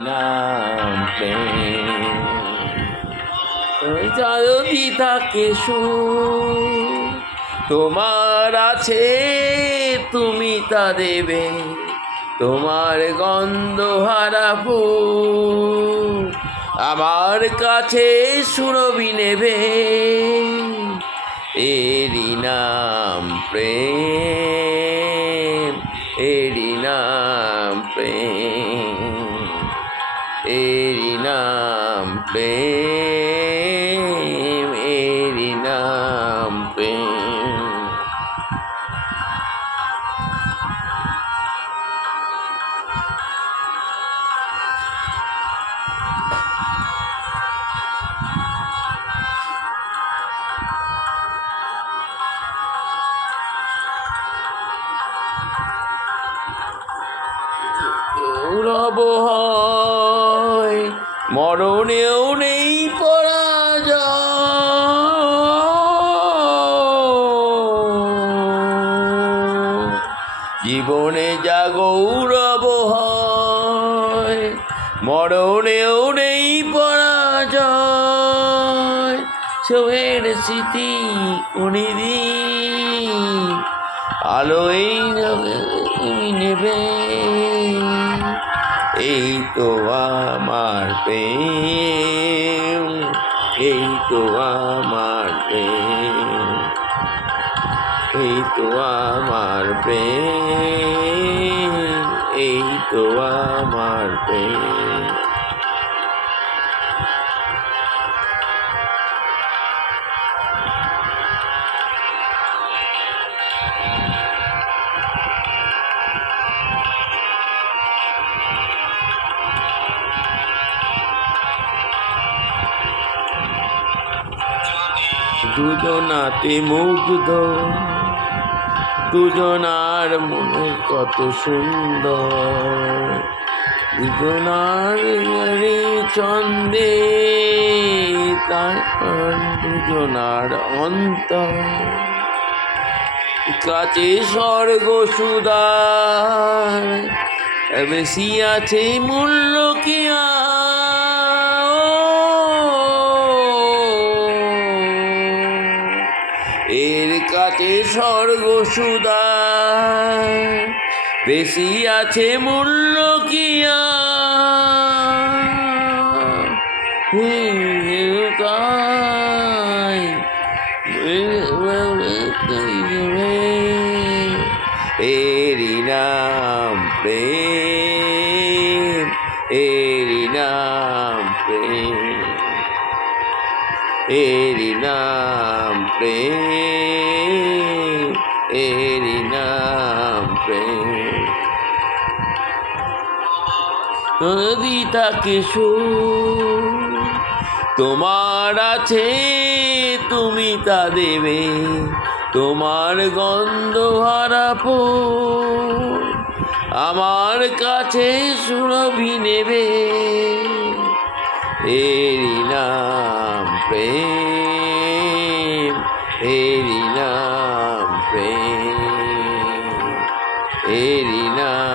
নাম প্রেম যদি থাকে সুর তোমার আছে তুমি তা দেবে, তোমার গন্ধহারা ফুল আমার কাছে সুরভি নেবে, এরই নাম প্রেম, এরই নাম প্রেম, এরই নাম প্রেম, এরই নাম প্রেম। রব হয় মরণেও নেই পরাজয়, জীবনে যা গৌরব হয় মরণেও নেই পরাজয়, সবের স্মৃতি কোনদিন আলোয় নেবে, এই তো আমার প্রেম, এই তো আমার প্রেম, এই তো আমার প্রেম, এই তো আমার প্রেম। দুজনাতে মুগ্ধ, দুজনার মনে কত সুন্দর, দুজনার চন্দে তার দুজনার অন্তর, কাছে স্বর্গ সুদার বেশি আছে মূল্য কি এর কাছে স্বর্গ সুদার বেশি আছে মূল্য কি তাই এরই নাম প্রেম, এরই নাম প্রেম, এরই নাম প্রেম, এরই নাম প্রেম। যদি থাকে সুর তোমার আছে তুমি তা দেবে, তোমার গন্ধহারা ফুল আমার কাছে সুরভি নেবে, এরই নাম প্রেম, এরই নাম প্রেম, এরই নাম